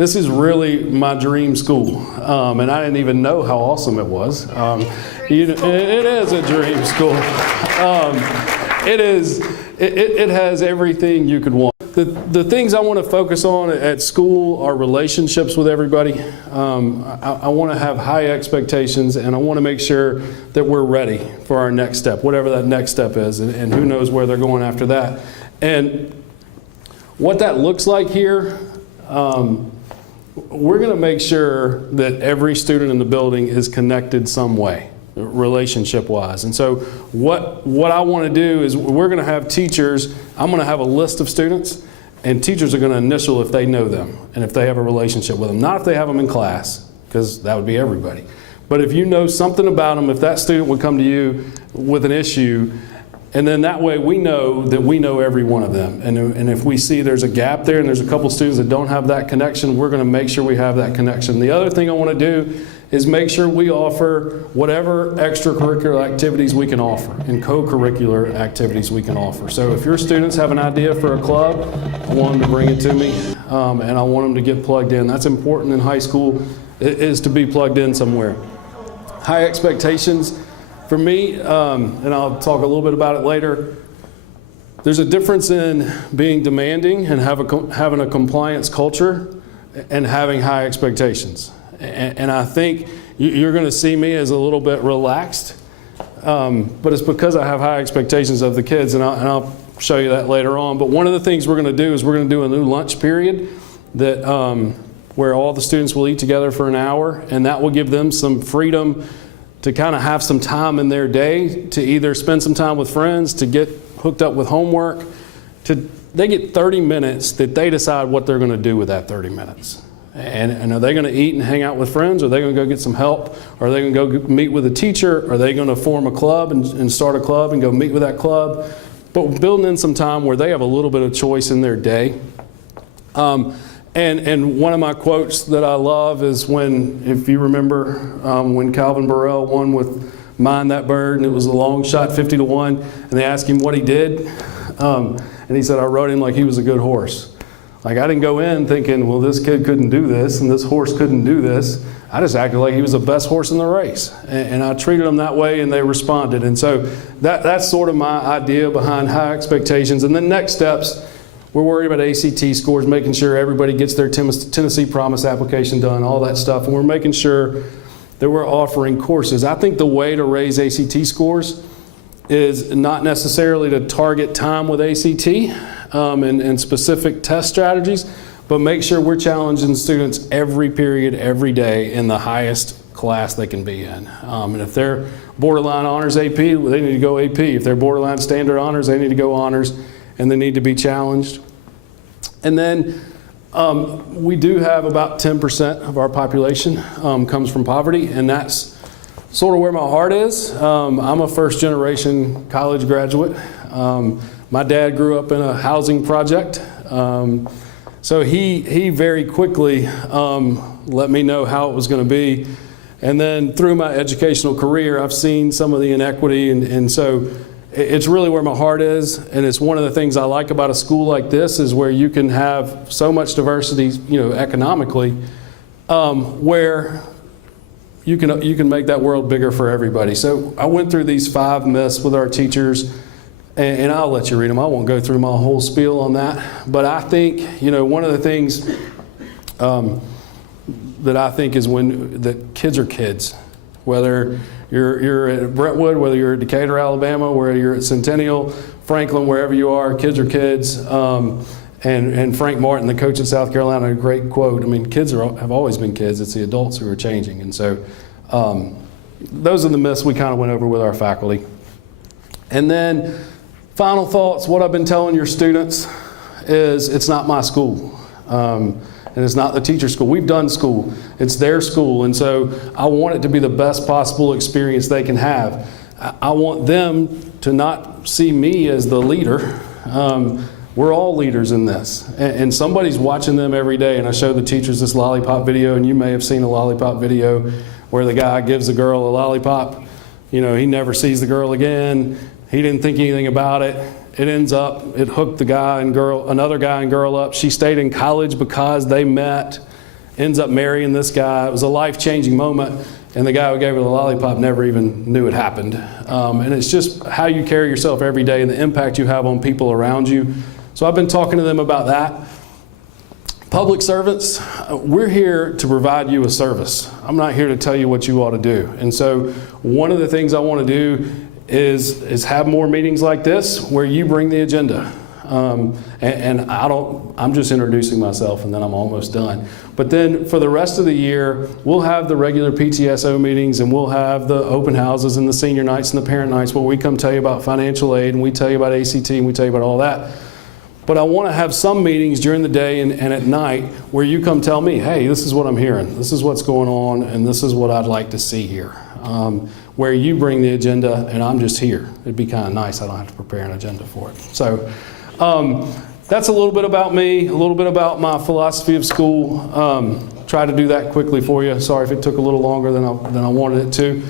this is really my dream school, and I didn't even know how awesome it was. It is a dream school. It has everything you could want. The things I want to focus on at school are relationships with everybody. I want to have high expectations, and I want to make sure that we're ready for our next step, whatever that next step is, and who knows where they're going after that. And what that looks like here, we're going to make sure that every student in the building is connected some way, relationship-wise. And so what I want to do is we're going to have teachers, I'm going to have a list of students, and teachers are going to initial if they know them and if they have a relationship with them. Not if they have them in class, because that would be everybody. But if you know something about them, if that student would come to you with an issue, and then that way we know that we know every one of them. And if we see there's a gap there and there's a couple students that don't have that connection, we're going to make sure we have that connection. The other thing I want to do is make sure we offer whatever extracurricular activities we can offer and co-curricular activities we can offer. So if your students have an idea for a club, I want them to bring it to me, and I want them to get plugged in. That's important in high school, is to be plugged in somewhere. High expectations. For me, and I'll talk a little bit about it later, there's a difference in being demanding and having a compliance culture and having high expectations. And I think you're going to see me as a little bit relaxed, but it's because I have high expectations of the kids, and I'll show you that later on. But one of the things we're going to do is we're going to do a new lunch period that where all the students will eat together for an hour, and that will give them some freedom to kind of have some time in their day to either spend some time with friends, to get hooked up with homework. They get 30 minutes that they decide what they're going to do with that 30 minutes. And are they going to eat and hang out with friends? Or are they going to go get some help? Or are they going to go meet with a teacher? Are they going to form a club and start a club and go meet with that club? But building in some time where they have a little bit of choice in their day. And one of my quotes that I love is when, if you remember, when Calvin Burrell won with Mind That Bird, and it was a long shot, 50-1, and they asked him what he did, and he said, I rode him like he was a good horse. Like, I didn't go in thinking, well, this kid couldn't do this, and this horse couldn't do this. I just acted like he was the best horse in the race, and I treated them that way, and they responded. And so that's sort of my idea behind high expectations. And then next steps, we're worried about ACT scores, making sure everybody gets their Tennessee Promise application done, all that stuff. And we're making sure that we're offering courses. I think the way to raise ACT scores is not necessarily to target time with ACT and specific test strategies, but make sure we're challenging students every period, every day in the highest class they can be in. And if they're borderline honors AP, they need to go AP. If they're borderline standard honors, they need to go honors. And they need to be challenged. And then we do have about 10% of our population comes from poverty, and that's sort of where my heart is. I'm a first-generation college graduate. My dad grew up in a housing project, so he very quickly let me know how it was going to be. And then through my educational career, I've seen some of the inequity, and so it's really where my heart is, and it's one of the things I like about a school like this is where you can have so much diversity, economically, where you can make that world bigger for everybody. So I went through these 5 myths with our teachers, and I'll let you read them. I won't go through my whole spiel on that, but I think one of the things that I think is that kids are kids, whether you're at Brentwood, whether you're at Decatur, Alabama, whether you're at Centennial, Franklin, wherever you are, kids are kids. And Frank Martin, the coach at South Carolina, a great quote. I mean, kids have always been kids. It's the adults who are changing. And so those are the myths we kind of went over with our faculty. And then final thoughts, what I've been telling your students is it's not my school. And it's not the teacher's school. We've done school. It's their school. And so I want it to be the best possible experience they can have. I want them to not see me as the leader. We're all leaders in this. And somebody's watching them every day. And I show the teachers this lollipop video, and you may have seen a lollipop video where the guy gives the girl a lollipop. He never sees the girl again. He didn't think anything about it. It ends up, it hooked the guy and girl, another guy and girl up. She stayed in college because they met. ends up marrying this guy. It was a life-changing moment, and the guy who gave her the lollipop never even knew it happened. And it's just how you carry yourself every day and the impact you have on people around you. So I've been talking to them about that. Public servants, we're here to provide you a service. I'm not here to tell you what you ought to do. And so one of the things I want to do is have more meetings like this where you bring the agenda. I'm just introducing myself and then I'm almost done. But then for the rest of the year, we'll have the regular PTSO meetings and we'll have the open houses and the senior nights and the parent nights where we come tell you about financial aid and we tell you about ACT and we tell you about all that. But I want to have some meetings during the day and at night where you come tell me, hey, this is what I'm hearing, this is what's going on, and this is what I'd like to see here. Where you bring the agenda and I'm just here. It'd be kind of nice. I don't have to prepare an agenda for it. So that's a little bit about me, a little bit about my philosophy of school. Try to do that quickly for you. Sorry if it took a little longer than I wanted it to.